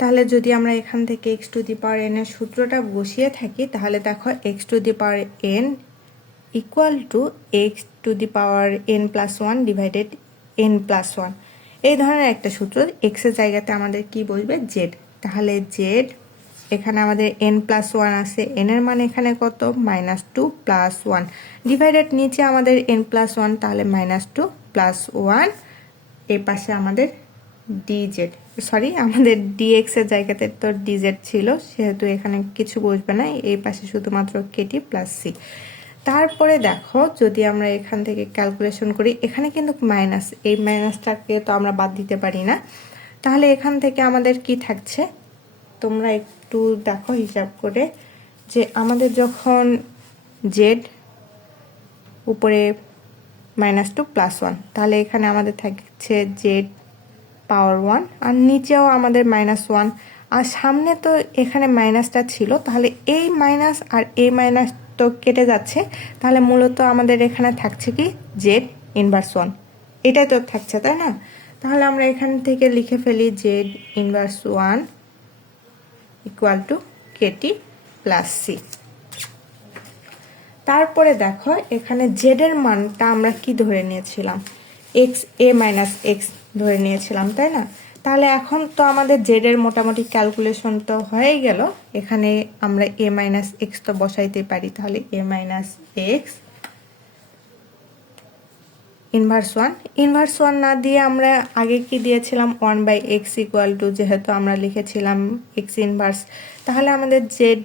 তাহলে যদি আমরা এখান থেকে x to the power n এর সূত্রটা বসিয়ে থাকি, তাহলে দেখো x to the power n equal to x to the power n plus one divided n plus one এই ধরনের একটা সূত্র এক্স এক্সের জায়গাতে আমাদের কি বসবে? জেড তাহলে জেড এখানে আমাদের এন প্লাস ওয়ান আছে এন এর মান এখানে কত? Minus two plus one divided নিচে আমাদের এন প্লাস ওয়ান তাহলে মাইনাস টু প্লাস ওয়ান এই পাশে আমাদের ডিজেড সরি আমাদের ডিএক্স এর জায়গাতে তো ডিজেড ছিল, সেহেতু এখানে কিছু বসবে না, এই পাশে শুধুমাত্র কেটি প্লাস সি তারপরে দেখো, যদি আমরা এখান থেকে ক্যালকুলেশন করি, এখানে কিন্তু মাইনাস এই মাইনাসটাকে তো আমরা বাদ দিতে পারি না। তাহলে এখান থেকে আমাদের কি থাকছে? তোমরা একটু দেখো হিসাব করে যে আমাদের যখন জেড উপরে মাইনাস টু প্লাস ওয়ান তাহলে এখানে আমাদের থাকছে জেড পাওয়ার ওয়ান, আর নিচেও আমাদের মাইনাস ওয়ান। আর সামনে তো এখানে মাইনাসটা ছিল, তাহলে এই মাইনাস আর এই মাইনাস তো কেটে যাচ্ছে। তাহলে মূলত আমাদের এখানে থাকছে কি? Z inverse one. এটাই তো থাকছে, তাই না? তাহলে আমরা এখান থেকে লিখে ফেলি Z inverse one equal to KT plus C. তারপরে দেখো, এখানে জেডের মানটা আমরা কি ধরে নিয়েছিলাম? এক্স এ মাইনাস এক্স ধরে নিয়েছিলাম, তাই না? তাহলে এখন তো আমাদের জেডের মোটামুটি ক্যালকুলেশন তো হয়ে গেল। এখানে আমরা এ মাইনাস এক্স তো বসাইতে পারি, তাহলে A minus X inverse one inverse one না দিয়ে আমরা আগে কি দিয়েছিলাম? One by X equal to যেহেতু আমরা লিখেছিলাম এক্স ইনভার্স তাহলে আমাদের জেড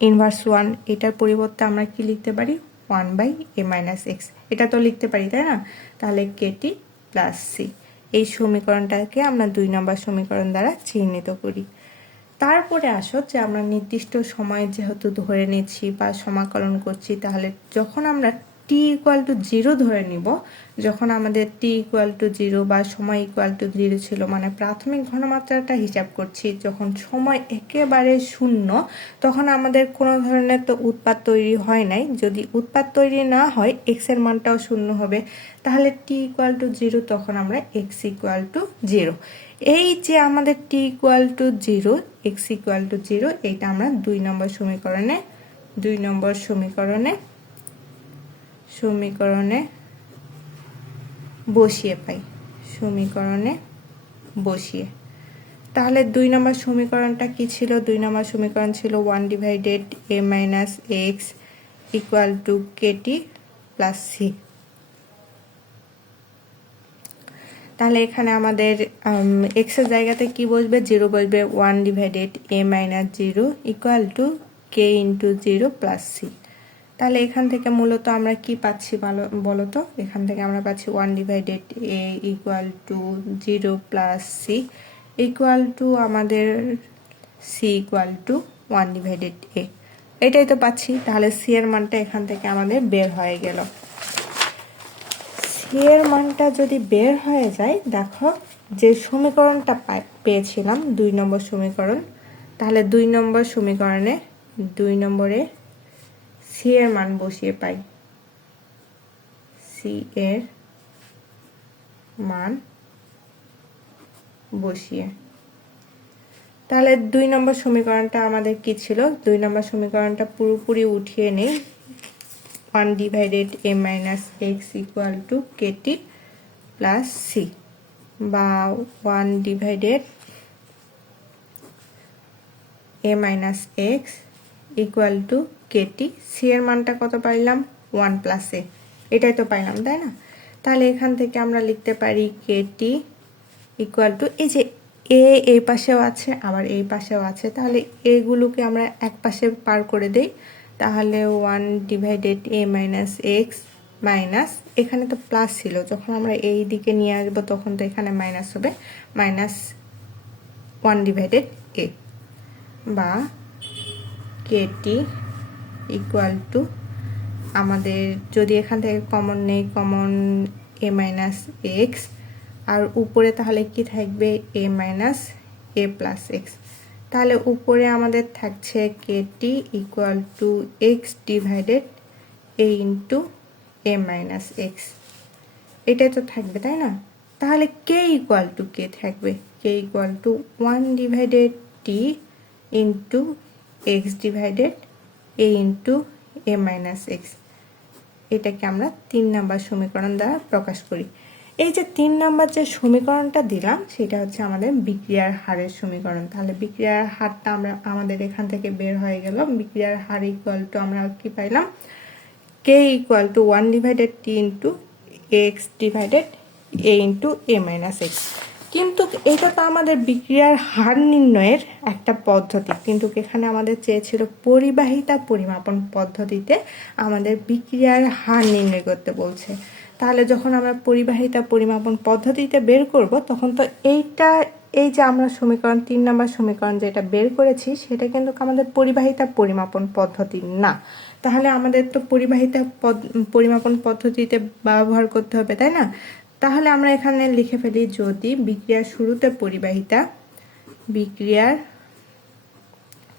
ইনভার্স ওয়ান এটার পরিবর্তে আমরা কি লিখতে পারি? One by A minus X এটা তো লিখতে পারি, তাই না? তাহলে কেটি প্লাস সি এই সমীকরণটাকে আমরা দুই নম্বর সমীকরণ দ্বারা চিহ্নিত করি। তারপরে আসো যে আমরা নির্দিষ্ট সময় যেহেতু ধরে নিচ্ছি বা সমাকলন করছি, তাহলে যখন আমরা টি ইকুয়াল টু জিরো ধরে নিব, যখন আমাদের টি ইকুয়াল টু জিরো বা সময় ইকুয়াল টু জিরো ছিল মানে প্রাথমিক ঘনমাত্রাটা হিসাব করছি, যখন সময় একেবারে শূন্য, তখন আমাদের কোনো ধরনের তো উৎপাদ তৈরি হয় নাই। যদি উৎপাদ তৈরি না হয় এক্সের মানটাও শূন্য হবে। তাহলে টি ইকুয়াল টু জিরো তখন আমরা এক্স ইকুয়াল টু জিরো এই যে আমাদের T equal to zero X equal to zero এইটা আমরা দুই নম্বর সমীকরণে, দুই নম্বর সমীকরণে সমীকরণে বসিয়ে পাই। সমীকরণে বসিয়ে। তাহলে দুই নম্বর সমীকরণটা কি ছিল? দুই নম্বর সমীকরণ ছিল one divided A minus X equal to KT plus C তাহলে এখানে আমাদের এক্সের জায়গাতে কি বসবে? জিরো বসবে। One divided A minus zero equal to K into zero plus C তাহলে এখান থেকে মূলত আমরা কি পাচ্ছি ভালো বলো তো এখান থেকে আমরা পাচ্ছি one divided A equal to zero plus C equal to আমাদের C equal to one divided A এটাই তো পাচ্ছি, তাহলে সি এর মানটা এখান থেকে আমাদের বের হয়ে গেল। সি এর মানটা যদি বের হয়ে যায়, দেখো যে সমীকরণটা পেয়েছিলাম, দুই নম্বর সমীকরণ, তাহলে দুই নম্বর সমীকরণে, দুই নম্বরে সি এর মান বসিয়ে পাই। সি এর মান বসিয়ে। তাহলে দুই নম্বর সমীকরণটা আমাদের কি ছিল? দুই নম্বর সমীকরণটা পুরোপুরি উঠিয়ে নেই। One divided A minus X equal to KT plus C বা one divided A minus X equal to KT C এর মানটা কত পাইলাম? ওয়ান প্লাস এটাই তো পাইলাম, তাই না? তাহলে এখান থেকে আমরা লিখতে পারি কেটি ইকুয়াল টু এই যে এ এই পাশেও আছে, আবার এই পাশেও আছে। তাহলে এগুলোকে আমরা এক পাশে পার করে দেই। তাহলে one divided A minus X minus এখানে তো প্লাস ছিল। যখন আমরা এই দিকে নিয়ে আসব, তখন তো এখানে মাইনাস হবে। মাইনাস ওয়ান ডিভাইডেড এ বা কেটি ইকুয়াল টু আমাদের যদি এখান থেকে কমন নেই কমন এ মাইনাস এক্স আর উপরে তাহলে কি থাকবে? A minus A plus X তাহলে উপরে আমাদের থাকছে KT equal to X divided A into A minus X এটাই তো থাকবে, তাই না? তাহলে কে ইকুয়াল টু কে থাকবে। K equal to one divided T into X divided A into A minus X এটাকে আমরা তিন নাম্বার সমীকরণ দ্বারা প্রকাশ করি। এই যে তিন নাম্বার যে সমীকরণটা দিলাম, সেটা হচ্ছে আমাদের বিক্রিয়ার হারের সমীকরণ। তাহলে বিক্রিয়ার হারটা আমরা, আমাদের এখান থেকে বের হয়ে গেল। বিক্রিয়ার হার ইকুয়াল টু আমরা কি পাইলাম? K equal to one divided T into X divided A into A minus X কিন্তু এটা তো আমাদের বিক্রিয়ার হার নির্ণয়ের একটা পদ্ধতি। কিন্তু এখানে আমাদের চেয়েছিল পরিবাহিতা পরিমাপন পদ্ধতিতে আমাদের বিক্রিয়ার হার নির্ণয় করতে বলছে। তাহলে যখন আমরা পরিবাহিতা পরিমাপন পদ্ধতিতে বের করব, তখন তো এইটা, এই যে আমরা সমীকরণ, তিন নম্বর সমীকরণ যেটা বের করেছি, সেটা কিন্তু আমাদের পরিবাহিতা পরিমাপন পদ্ধতি না। তাহলে আমাদের তো পরিবাহিতা পরিমাপন পদ্ধতিতে ব্যবহার করতে হবে, তাই না? তাহলে আমরা এখানে লিখে ফেলি যদি বিক্রিয়ার শুরুতে পরিবাহিতা, বিক্রিয়ার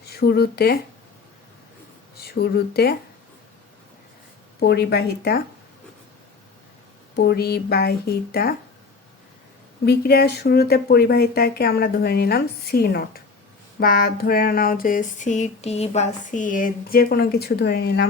শুরুতে শুরুতে পরিবাহিতা পরিবাহিতা, বিক্রিয়ার শুরুতে পরিবাহিতাকে আমরা ধরে নিলাম সি নট বা ধরে নাও যে সি টি বা সি এ যে কোনো কিছু ধরে নিলাম।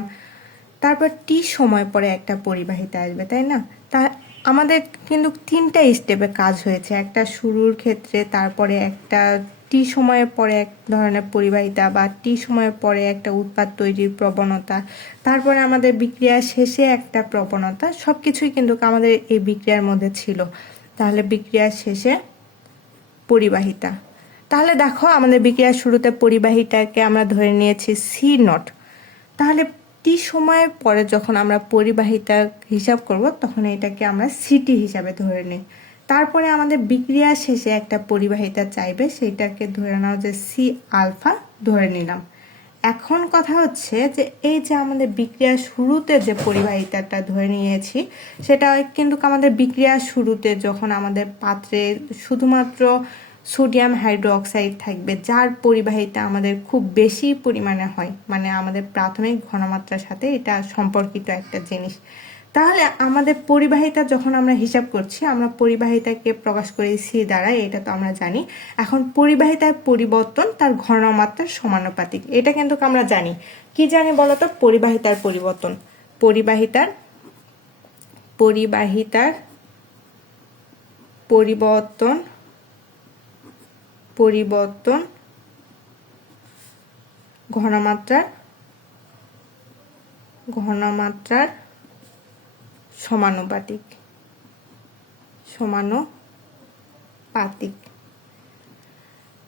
তারপর টি সময় পরে একটা পরিবাহিতা আসবে, তাই না? তা আমাদের কিন্তু তিনটা স্টেপে কাজ হয়েছে। একটা শুরুর ক্ষেত্রে, তারপরে একটা টি সময়ের পরে এক ধরনের পরিবাহিতা বা টি সময়ের পরে একটা উৎপাদ তৈরির প্রবণতা। তারপরে আমাদের বিক্রিয়া শেষে একটা প্রবণতা। সব কিছুই কিন্তু আমাদের এই বিক্রিয়ার মধ্যে ছিল। তাহলে বিক্রিয়ার শেষে পরিবাহিতা। তাহলে দেখো, আমাদের বিক্রিয়ার শুরুতে পরিবাহিতাকে আমরা ধরে নিয়েছি সি নট তাহলে টি সময়ের পরে যখন আমরা পরিবাহিতা হিসাব করব, তখন এটাকে আমরা সিটি হিসাবে ধরে নিই। তারপরে আমাদের বিক্রিয়া শেষে একটা পরিবাহিতা চাইবে, সেইটাকে ধরে নাও যে সি আলফা ধরে নিলাম। এখন কথা হচ্ছে যে এই যে আমাদের বিক্রিয়ার শুরুতে যে পরিবাহিতাটা ধরে নিয়েছি, সেটা কিন্তু আমাদের বিক্রিয়ার শুরুতে যখন আমাদের পাত্রে শুধুমাত্র সোডিয়াম হাইড্রোক্সাইড থাকবে, যার পরিবাহিতা আমাদের খুব বেশি পরিমাণে হয়। মানে আমাদের প্রাথমিক ঘনমাত্রার সাথে এটা সম্পর্কিত একটা জিনিস। তাহলে আমাদের পরিবাহিতা যখন আমরা হিসাব করছি, আমরা পরিবাহিতাকে প্রকাশ করি সি দ্বারা এটা তো আমরা জানি, এখন পরিবাহিতার পরিবর্তন তার ঘনমাত্রার সমানুপাতিক। এটা কিন্তু আমরা জানি। কি জানি বলতো? পরিবাহিতার পরিবর্তন। পরিবাহিতার পরিবাহিতার পরিবর্তন পরিবর্তন ঘনমাত্রার ঘনমাত্রার সমানুপাতিক সমানুপাতিক।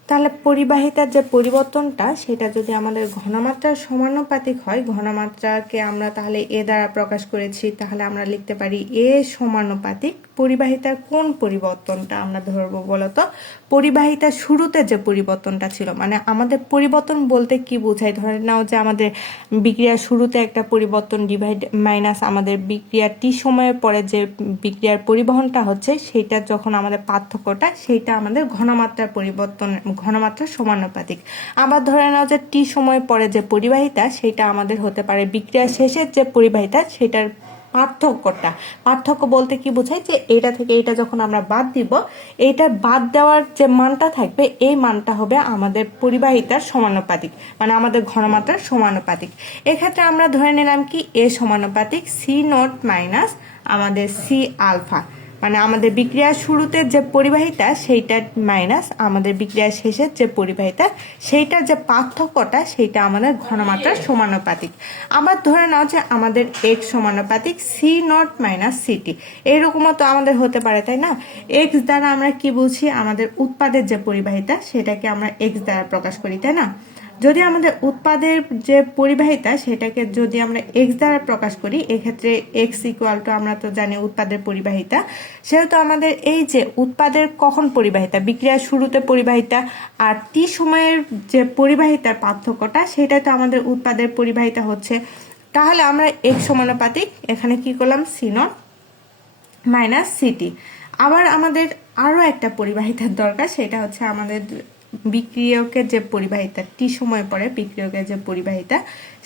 তাহলে পরিবাহিতার যে পরিবর্তনটা, সেটা যদি আমাদের ঘনমাত্রার সমানুপাতিক হয়, ঘনমাত্রাকে আমরা তাহলে এ দ্বারা প্রকাশ করেছি, তাহলে আমরা লিখতে পারি এ সমানুপাতিক পরিবাহিতার কোন পরিবর্তনটা আমরা ধরবো বলতো? পরিবাহিতার শুরুতে যে পরিবর্তনটা ছিল মানে আমাদের পরিবর্তন বলতে কি বোঝায়? ধরে নাও যে আমাদের বিক্রিয়ার শুরুতে একটা পরিবর্তন ডিভাইড মাইনাস আমাদের বিক্রিয়ার টি সময়ের পরে যে বিক্রিয়ার পরিবহনটা হচ্ছে সেইটা যখন আমাদের পার্থক্যটা সেইটা আমাদের ঘনমাত্রার পরিবর্তন, ঘনমাত্রার সমানুপাতিক। আবার ধরে নাও যে টি সময় পরে যে পরিবাহিতা, সেটা আমাদের হতে পারে বিক্রিয়ার শেষের যে পরিবাহিতা, সেটার পার্থক্যটা। পার্থক্য বলতে কি বোঝায় যে এটা থেকে এটা যখন আমরা বাদ দিব এইটা বাদ দেওয়ার যে মানটা থাকবে, এই মানটা হবে আমাদের পরিবাহিতার সমানুপাতিক মানে আমাদের ঘনমাত্রার সমানুপাতিক। এক্ষেত্রে আমরা ধরে নিলাম কি, এ সমানুপাতিক সি নট মাইনাস আমাদের সি আলফা মানে আমাদের বিক্রিয়ার শুরুতে যে পরিবাহিতা, সেইটা মাইনাস আমাদের বিক্রিয়ার শেষের যে পরিবাহিতা সেইটার যে পার্থক্যটা, সেইটা আমাদের ঘনমাত্রার সমানুপাতিক। আবার ধরে নাও যে আমাদের এক্স সমানুপাতিক সি নট মাইনাস সিটি এইরকমও তো আমাদের হতে পারে, তাই না? এক্স দ্বারা আমরা কি বুঝি? আমাদের উৎপাদের যে পরিবাহিতা, সেটাকে আমরা এক্স দ্বারা প্রকাশ করি, তাই না? যদি আমাদের উৎপাদের যে পরিবাহিতা সেটাকে যদি আমরা এক্স দ্বারা প্রকাশ করি, এক্ষেত্রে এক্স ইকুয়াল টু আমরা তো জানি উৎপাদের পরিবাহিতা। সেহেতু আমাদের এই যে উৎপাদের কখন পরিবাহিতা, বিক্রিয়ার শুরুতে পরিবাহিতা আর টি সময়ের যে পরিবাহিতার পার্থক্যটা সেটা তো আমাদের উৎপাদের পরিবাহিতা হচ্ছে। তাহলে আমরা এক সমানুপাতিক, এখানে কি করলাম? সি নট মাইনাস সিটি আবার আমাদের আরও একটা পরিবাহিতার দরকার, সেটা হচ্ছে আমাদের বিক্রিয়কের যে পরিবাহিতা টি সময় পরে বিক্রিয়কের যে পরিবাহিতা,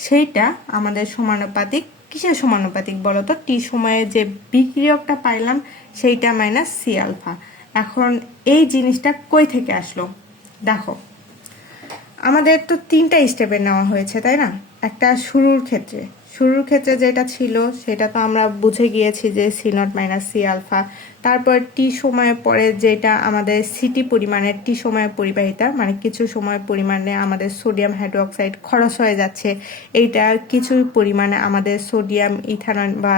সেইটা আমাদের সমানুপাতিক, কিসের সমানুপাতিক বলো তো টি সময়ে যে বিক্রিয়কটা পাইলাম, সেইটা মাইনাস সি আলফা এখন এই জিনিসটা কই থেকে আসলো? দেখো, আমাদের তো তিনটা স্টেপে নেওয়া হয়েছে, তাই না? একটা শুরুর ক্ষেত্রে। শুরুর ক্ষেত্রে যেটা ছিল, সেটা তো আমরা বুঝে গিয়েছি যে C naught minus C alpha তারপর টি সময় পরে যেটা আমাদের সিটি পরিমাণের টি সময়ের পরিবাহিতা মানে কিছু সময় পরিমাণে আমাদের সোডিয়াম হাইড্রোক্সাইড খরচ হয়ে যাচ্ছে। এইটা কিছু পরিমাণে আমাদের সোডিয়াম ইথানল বা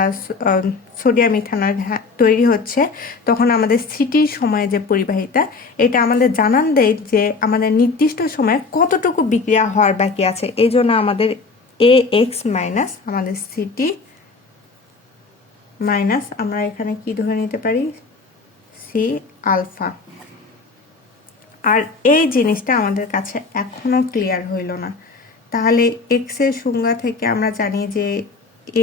সোডিয়াম ইথানল তৈরি হচ্ছে। তখন আমাদের সিটি সময়ে যে পরিবাহিতা, এটা আমাদের জানান দেয় যে আমাদের নির্দিষ্ট সময়ে কতটুকু বিক্রিয়া হওয়ার বাকি আছে। এই জন্য আমাদের এ এক্স মাইনাস আমাদের সিটি মাইনাস আমরা এখানে কি ধরে নিতে পারি? সি আলফা আর এই জিনিসটা আমাদের কাছে এখনও ক্লিয়ার হইল না। তাহলে এক্সের সংজ্ঞা থেকে আমরা জানি যে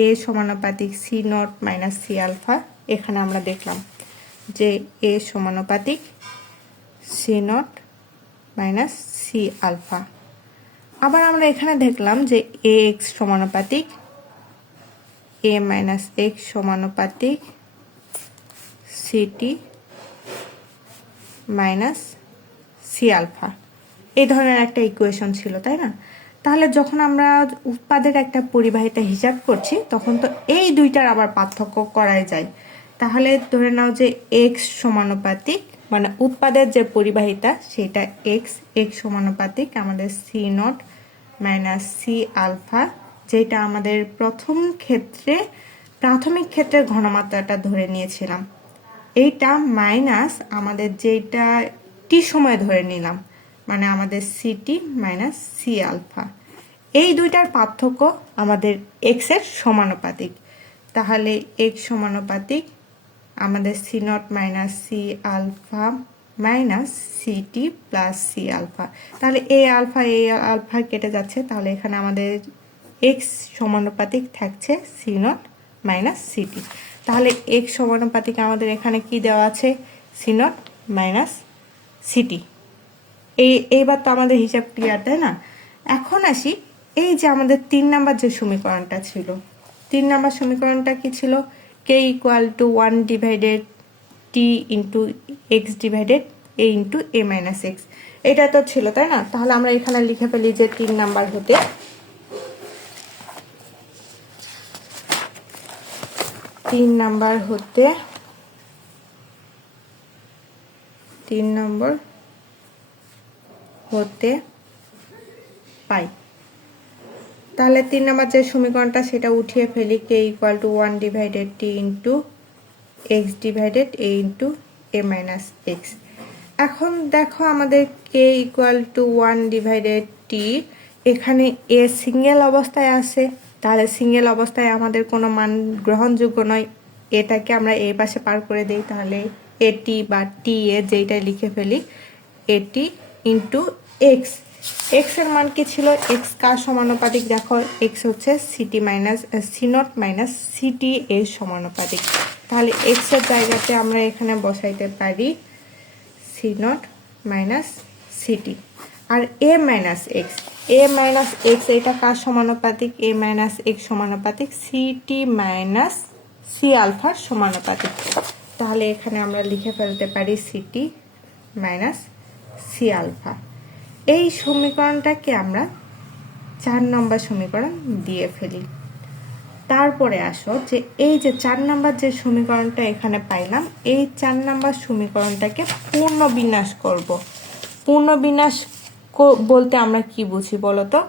এ সমানুপাতিক C naught minus C alpha এখানে আমরা দেখলাম যে এ সমানুপাতিক C naught minus C alpha আবার আমরা এখানে দেখলাম যে এ এক্স সমানুপাতিক এ মাইনাস এক্স সমানুপাতিক সিটি মাইনাস সি আলফা এই ধরনের একটা ইকুয়েশন ছিল, তাই না? তাহলে যখন আমরা উৎপাদের একটা পরিবাহিতা হিসাব করছি, তখন তো এই দুইটার আবার পার্থক্য করাই যায়। তাহলে ধরে নাও যে এক্স সমানুপাতিক মানে উৎপাদের যে পরিবাহিতা, সেটা এক্স এক্স সমানুপাতিক, আমাদের C naught minus C alpha যেটা আমাদের প্রথম ক্ষেত্রে, প্রাথমিক ক্ষেত্রের ঘনমাত্রাটা ধরে নিয়েছিলাম। এইটা মাইনাস আমাদের যেটা টি সময় ধরে নিলাম মানে আমাদের সিটি মাইনাস সি আলফা এই দুইটার পার্থক্য আমাদের এক্সের সমানুপাতিক। তাহলে এক্স সমানুপাতিক আমাদের C naught minus C alpha minus CT plus C alpha তাহলে এ আলফা এ আলফা কেটে যাচ্ছে, তাহলে এখানে আমাদের এক্স সমানুপাতিক থাকছে সি নট মাইনাস সিটি তাহলে এক্স সমানুপাতিক আমাদের এখানে কি দেওয়া আছে? সি নট মাইনাস সিটি এই, এইবার তো আমাদের হিসাব ক্লিয়ার তাই না? এখন আসি, এই যে আমাদের তিন নাম্বার যে সমীকরণটা ছিল, তিন নাম্বার সমীকরণটা কি ছিল? K equal to one divided T into X divided A into A minus X এটা তো ছিল, তাই না? তাহলে আমরা এখানে লিখে ফেলি যে তিন নাম্বার হতে তিন নাম্বার হতে তিন নম্বর হতে পাই। তাহলে তিন নম্বর যে সমীকরণটা, সেটা উঠিয়ে ফেলি K equal to one divided T into X divided A into A minus X এখন দেখো আমাদের K equal to one divided T এখানে এ সিঙ্গেল অবস্থায় আছে। তাহলে সিঙ্গেল অবস্থায় আমাদের কোনো মান গ্রহণযোগ্য নয়। এটাকে আমরা এই পাশে পার করে দিই, তাহলে এটি বা টি এ যেইটাই লিখে ফেলি এটি ইন্টু এক্স এক্সের মান কি ছিল? এক্স কার সমানুপাতিক? দেখো এক্স হচ্ছে CT minus C naught minus CT এর সমানুপাতিক। তাহলে এক্সের জায়গাতে আমরা এখানে বসাইতে পারি C naught minus CT R A minus X A minus X এটা কার সমানুপাতিক? এ মাইনাস এক্স সমানুপাতিক সিটি মাইনাস সি আলফার সমানুপাতিক। তাহলে এখানে আমরা লিখে ফেলতে পারি সিটি মাইনাস সি আলফা এই সমীকরণটাকে আমরা চার নম্বর সমীকরণ দিয়ে ফেলি। তারপরে আসো যে এই যে চার নাম্বার যে সমীকরণটা এখানে পাইলাম, এই চার নাম্বার সমীকরণটাকে পূর্ণ বিন্যাস করব। পূর্ণ ক- বলতে আমরা কি বুঝি বলো তো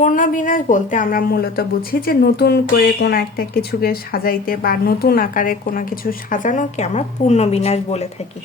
পূর্ণবিন্যাস বলতে আমরা মূলত বুঝি যে নতুন করে কোনো একটা কিছুকে সাজাইতে বা নতুন আকারে কোনো কিছু সাজানোকে আমরা পূর্ণবিন্যাস বলে থাকি।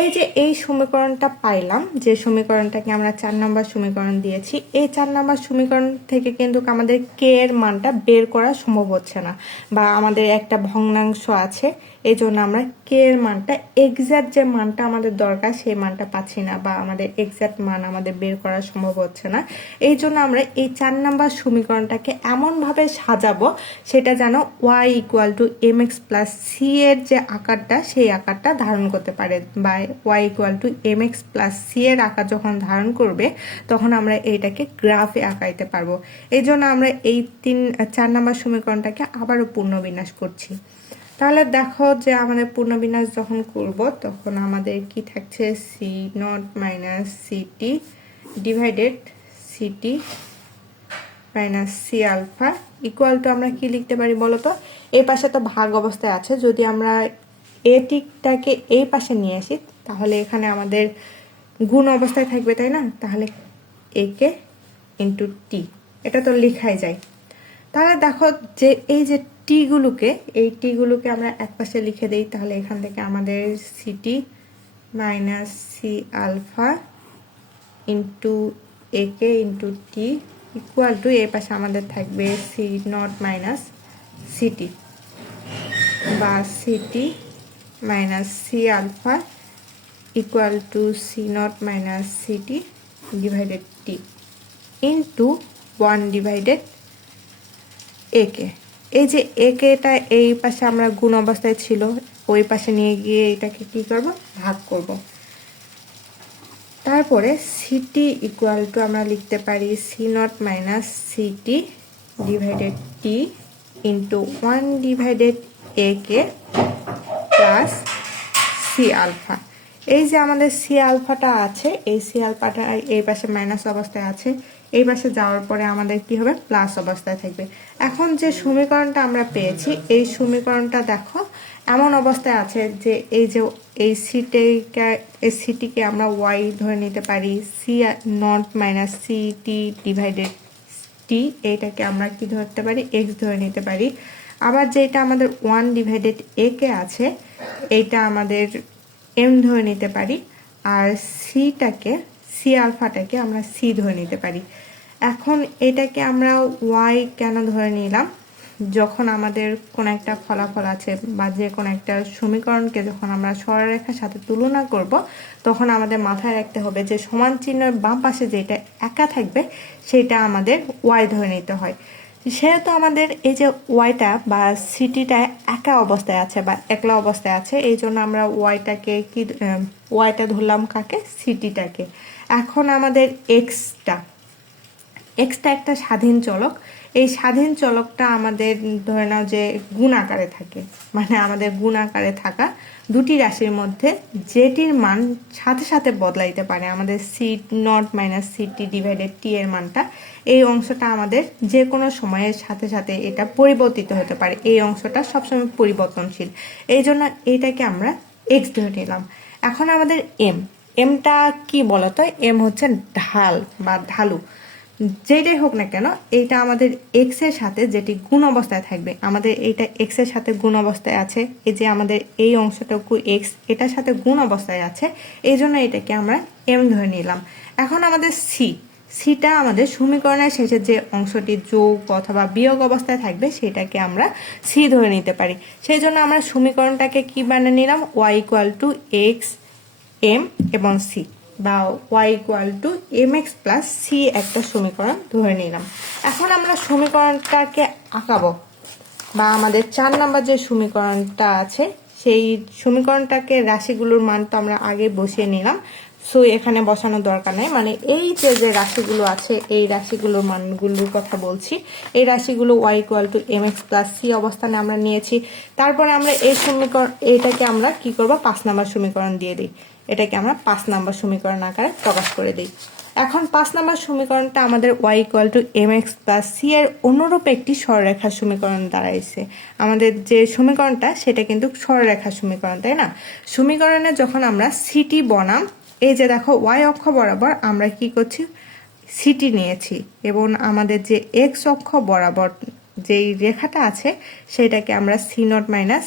এই যে এই সমীকরণটা পাইলাম, যে সমীকরণটাকে আমরা চার নম্বর সমীকরণ দিয়েছি, এই চার নম্বর সমীকরণ থেকে কিন্তু আমাদের কে এর মানটা বের করা সম্ভব হচ্ছে না বা আমাদের একটা ভগ্নাংশ আছে এই জন্য আমরা কে এর মানটা এক্সাক্ট যে মানটা আমাদের দরকার সেই মানটা পাচ্ছি না বা আমাদের এক্সাক্ট মান আমাদের বের করা সম্ভব হচ্ছে না। এই জন্য আমরা এই চার নাম্বার সমীকরণটাকে এমনভাবে সাজাবো, সেটা যেন Y equal to M X plus C এর যে আকারটা, সেই আকারটা ধারণ করতে পারে। বা Y equal to M X plus C এর আকার যখন ধারণ করবে, তখন আমরা এইটাকে গ্রাফে আঁকাইতে পারব। এই জন্য আমরা এই তিন, চার নাম্বার সমীকরণটাকে আবারও পূর্ণবিন্যাস করছি। তাহলে দেখো যে আমাদের পূর্ণবিন্যাস যখন করব, তখন আমাদের কি থাকছে? C naught minus CT divided CT minus C alpha equal to আমরা কি লিখতে পারি বলো তো এই পাশে তো ভাগ অবস্থায় আছে। যদি আমরা এটিকটাকে এই পাশে নিয়ে আসি, তাহলে এখানে আমাদের গুণ অবস্থায় থাকবে, তাই না? তাহলে একে ইন্টু টি এটা তো লেখাই যায়। তাহলে দেখো যে এই যে টিগুলোকে, এই টিগুলোকে আমরা এক পাশে লিখে দিই, তাহলে এখান থেকে আমাদের CT minus C alpha into A K into T equal to এই পাশে আমাদের থাকবে সি নট মাইনাস সিটি বা CT minus C alpha equal to C naught minus CT divided T into one divided A K এই যে একেটা এই পাশে আমরা গুণ অবস্থায় ছিল, ওই পাশে নিয়ে গিয়ে এটাকে কি করব? ভাগ করব। তারপরে সিটি ইকুয়াল টু আমরা লিখতে পারি C naught minus CT divided T into one divided A K plus C alpha এই যে আমাদের সি আলফাটা আছে, এই সি আলফাটা এই পাশে মাইনাস অবস্থায় আছে। এই পাশে যাওয়ার পরে আমাদের কি হবে? প্লাস অবস্থায় থাকবে। এখন যে সমীকরণটা আমরা পেয়েছি, এই সমীকরণটা দেখো, এমন অবস্থায় আছে যে এই যে এই সিটিকে এই সিটিকে আমরা ওয়াই ধরে নিতে পারি C naught minus C T divided T এইটাকে আমরা কি ধরতে পারি? এক্স ধরে নিতে পারি। আবার যেটা আমাদের ওয়ান ডিভাইডেড এ কে আছে, এইটা আমাদের এম ধরে নিতে পারি। আর সিটাকে সি আলফাটাকে আমরা সি ধরে নিতে পারি। এখন এটাকে আমরা ওয়াই কেন ধরে নিলাম? যখন আমাদের কোনো একটা ফলাফল আছে বা যে কোনো একটা সমীকরণকে যখন আমরা সরলরেখার সাথে তুলনা করব, তখন আমাদের মাথায় রাখতে হবে যে সমান চিহ্নের বাম পাশে যেটা একা থাকবে, সেটা আমাদের ওয়াই ধরে নিতে হয়। সেহেতু আমাদের এই যে ওয়াইটা বা সিটিটা একা অবস্থায় আছে বা একলা অবস্থায় আছে এই জন্য আমরা ওয়াইটাকে কি ওয়াইটা ধরলাম কাকে? সিটিটাকে এখন আমাদের এক্সটা এক্সটা একটা স্বাধীন চলক। এই স্বাধীন চলকটা আমাদের, ধরে নাও যে গুণ আকারে থাকে মানে আমাদের গুণ আকারে থাকা দুটি রাশির মধ্যে যেটির মান সাথে সাথে বদলাইতে পারে, আমাদের C naught minus CT divided T এর মানটা, এই অংশটা আমাদের যে কোনো সময়ের সাথে সাথে এটা পরিবর্তিত হতে পারে। এই অংশটা সবসময় পরিবর্তনশীল। এই জন্য এইটাকে আমরা এক্স ধরে নিলাম। এখন আমাদের এম এমটা কি বলতো? এম হচ্ছে ঢাল বা ঢালু। যেটাই হোক না কেন, এইটা আমাদের এক্সের সাথে যেটি গুণ অবস্থায় থাকবে, আমাদের এইটা এক্সের সাথে গুণ অবস্থায় আছে, এই যে আমাদের এই অংশটুকু এক্স এটার সাথে গুণ অবস্থায় আছে, এই জন্য এটাকে আমরা এম ধরে নিলাম। এখন আমাদের সি সিটা আমাদের সমীকরণের শেষে যে অংশটি যোগ অথবা বিয়োগ অবস্থায় থাকবে, সেটাকে আমরা সি ধরে নিতে পারি। সেই জন্য আমরা সমীকরণটাকে কি বানিয়ে নিলাম? Y equal to X M এবং সি বা Y equal to M X plus C একটা সমীকরণ ধরে নিলাম। এখন আমরা সমীকরণটাকে আঁকাবো। বা আমাদের চার নাম্বার যে সমীকরণটা আছে, সেই সমীকরণটাকে রাশিগুলোর মান তো আমরা আগে বসিয়ে নিলাম। সো এখানে বসানোর দরকার নেই। মানে এই যে যে রাশিগুলো আছে, এই রাশিগুলোর মানগুলোর কথা বলছি, এই রাশিগুলো Y equal to M X plus C অবস্থানে আমরা নিয়েছি। তারপরে আমরা এই সমীকরণ, এটাকে আমরা কি করব? পাঁচ নাম্বার সমীকরণ দিয়ে দিই। এটাকে আমরা পাঁচ নাম্বার সমীকরণ আকারে প্রকাশ করে দিই। এখন পাঁচ নাম্বার সমীকরণটা আমাদের Y equal to M X plus C এর অনুরূপ একটি সরলরেখার সমীকরণ দাঁড়াইছে। আমাদের যে সমীকরণটা, সেটা কিন্তু সরলরেখার সমীকরণ, তাই না? সমীকরণে যখন আমরা সিটি বনাম, এই যে দেখো ওয়াই অক্ষ বরাবর আমরা কি করছি? সিটি নিয়েছি এবং আমাদের যে এক্স অক্ষ বরাবর যেই রেখাটা আছে, সেটাকে আমরা C naught minus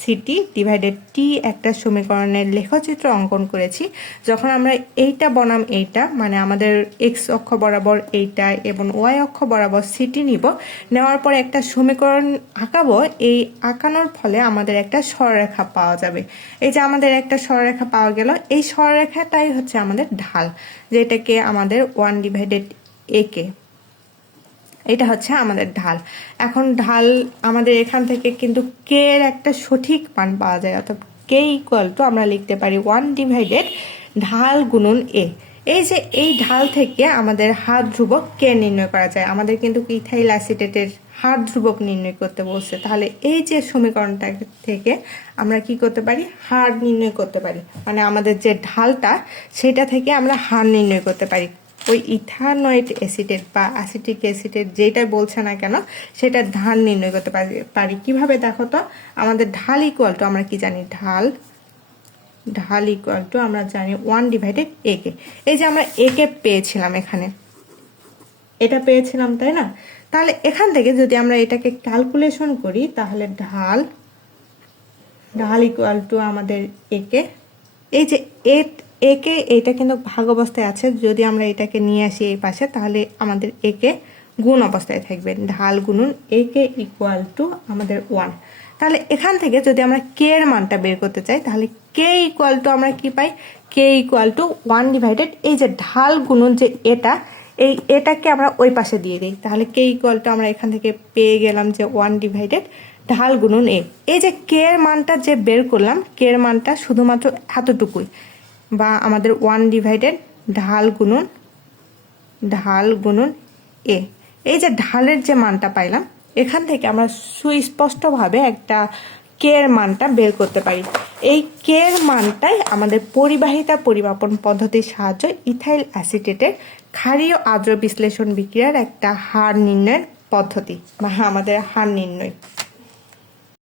CT divided T একটা সমীকরণের লেখচিত্র অঙ্কন করেছি। যখন আমরা এইটা বনাম এইটা মানে আমাদের এক্স অক্ষ বরাবর এইটা এবং ওয়াই অক্ষ বরাবর সিটি নিব, নেওয়ার পরে একটা সমীকরণ আঁকাবো, এই আঁকানোর ফলে আমাদের একটা সররেখা পাওয়া যাবে। এই যে আমাদের একটা সররেখা পাওয়া গেল, এই সররেখাটাই হচ্ছে আমাদের ঢাল, যেটাকে আমাদের ওয়ান ডিভাইডেড একে এটা হচ্ছে আমাদের ঢাল। এখন ঢাল আমাদের এখান থেকে কিন্তু কে এর একটা সঠিক মান পাওয়া যায়, অর্থাৎ কে ইকুয়াল টু আমরা লিখতে পারি ওয়ান ডিভাইডেড ঢাল গুণন এ এই যে এই ঢাল থেকে আমাদের হাত ধ্রুবক কে নির্ণয় করা যায়? আমাদের কিন্তু ইথাইল অ্যাসিটেটের হার ধ্রুবক নির্ণয় করতে বলছে। তাহলে এই যে সমীকরণটা থেকে আমরা কি করতে পারি? হার নির্ণয় করতে পারি। মানে আমাদের যে ঢালটা, সেটা থেকে আমরা হার নির্ণয় করতে পারি। ওই ইথানয়েড অ্যাসিডেট বা অ্যাসিটিক অ্যাসিডের যেটা বলছে না কেন, সেটা ঢাল নির্ণয় করতে পারি কীভাবে দেখো তো? আমাদের ঢাল ইকুয়াল টু আমরা কি জানি? ঢাল ঢাল ইকুয়াল টু আমরা জানি ওয়ান ডিভাইডেড এ কে। এই যে আমরা এ কে পেয়েছিলাম এখানে, এটা পেয়েছিলাম, তাই না? তাহলে এখান থেকে যদি আমরা এটাকে ক্যালকুলেশন করি, তাহলে ঢাল ঢাল ইকুয়াল টু আমাদের একে এই যে এট একে এটা কিন্তু ভাগ অবস্থায় আছে। যদি আমরা এটাকে নিয়ে আসি এই পাশে, তাহলে আমাদের একে গুণ অবস্থায় থাকবে। ঢাল গুণন একে ইকুয়াল টু আমাদের ওয়ান তাহলে এখান থেকে যদি আমরা কে এর মানটা বের করতে চাই, তাহলে কে ইকুয়াল টু আমরা কি পাই? K equal to one divided এই যে ঢাল গুণন যে এটা, এই এটাকে আমরা ওই পাশে দিয়ে দিই। তাহলে কে ইকুয়াল টু আমরা এখান থেকে পেয়ে গেলাম যে ওয়ান ডিভাইডেড ঢাল গুণন এ এই যে কে এর মানটা যে বের করলাম কে এর মানটা শুধুমাত্র এতটুকুই। বা আমাদের ওয়ান ডিভাইডেড ঢাল গুনুন ঢাল গুনুন এ এই যে ঢালের যে মানটা পাইলাম, এখান থেকে আমরা সুস্পষ্টভাবে একটা কে এর মানটা বের করতে পারি। এই কে এর মানটাই আমাদের পরিবাহিতা পরিমাপন পদ্ধতির সাহায্যে ইথাইল অ্যাসিটেটের ক্ষারীয় আর্দ্র বিশ্লেষণ বিক্রিয়ার একটা হার নির্ণয়ের পদ্ধতি বা আমাদের হার নির্ণয়।